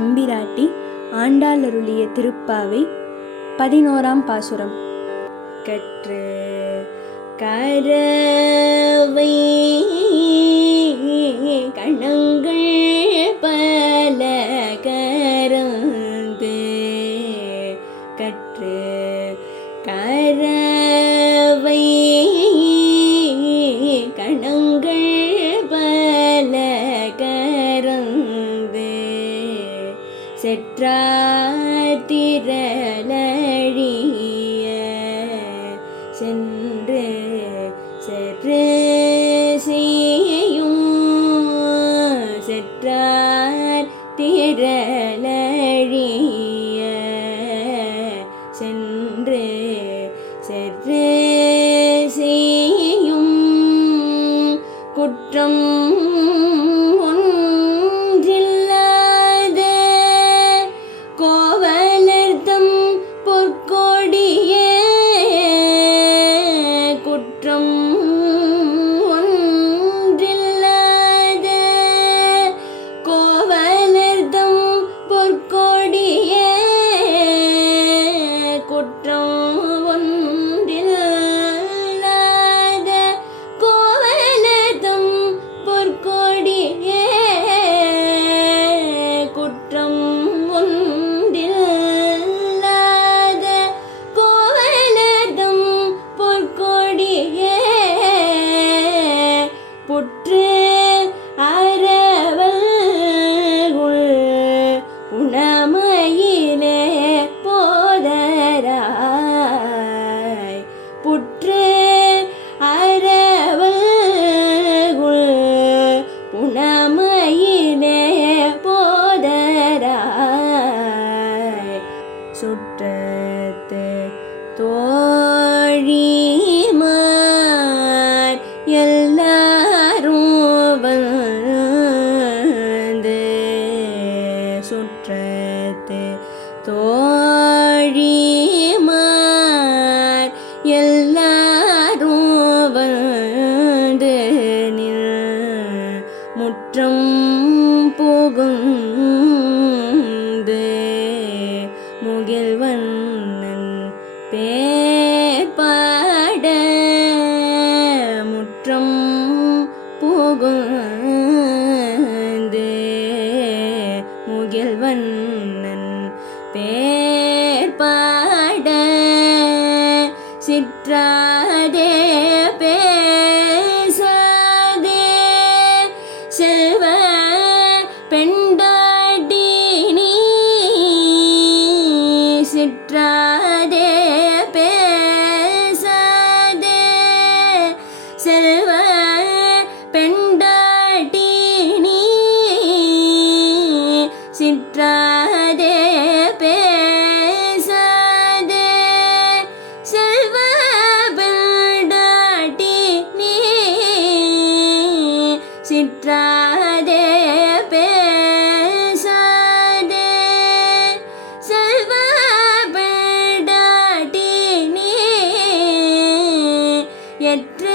எம்பிராட்டி ஆண்டாள் அருளிய திருப்பாவை பதினோராம் பாசுரம். கற்று கரவை கணங்கள் செற்றாத்திரளிய சென்று செற்று செய்யும் செற்றார் திரளிய சென்று செற்று செய்யும் குற்றம் புற்று அறவல் உணமையிலே போதராய். புற்று அறவல் உணமையிலே போதராய். சுற்றத்து தோழி முற்றம் புகுந்து. முகில்வண்ணன் பேர்பாட. முற்றம் புகுந்து. முகில்வண்ணன் பேர்பாட. சிற்றாதே பே பெண்டாடி நீ சிற்றாதே பேசாதே. செல்வ பெண்டாடி நீ சிற்றா el